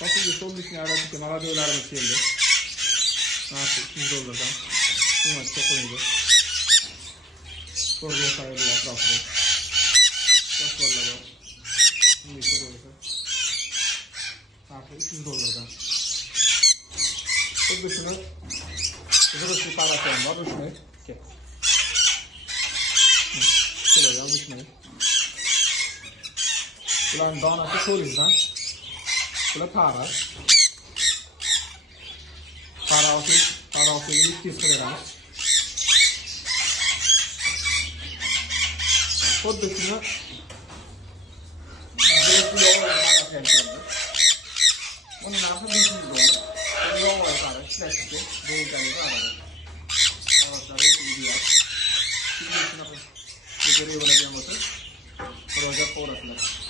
Fasulye sol dışına aradıkken aradılarımız geldi. Nasıl? İkinci doldurdan. Bunlar çok iyiydi. Sorguya sayıldı etrafı. Çok valla bu. Şimdi içeri oldu. Artık 300 dolardan. Bu dışını zırhlı karakterim var. Düşmeyin. Gel. Şöyle ya düşmeyin. Buların danası solizdan. Bular para. Para olsun 200 liraymış. Bu dışını zırhlı yol olarak bunun altı 100 dolar. Bu yol olarak plastik. Bu yüzden aradı. Ağaçları gidiyor. Şimdi şuna koy. Bu görevi olacağım olsun. Proje orasılar.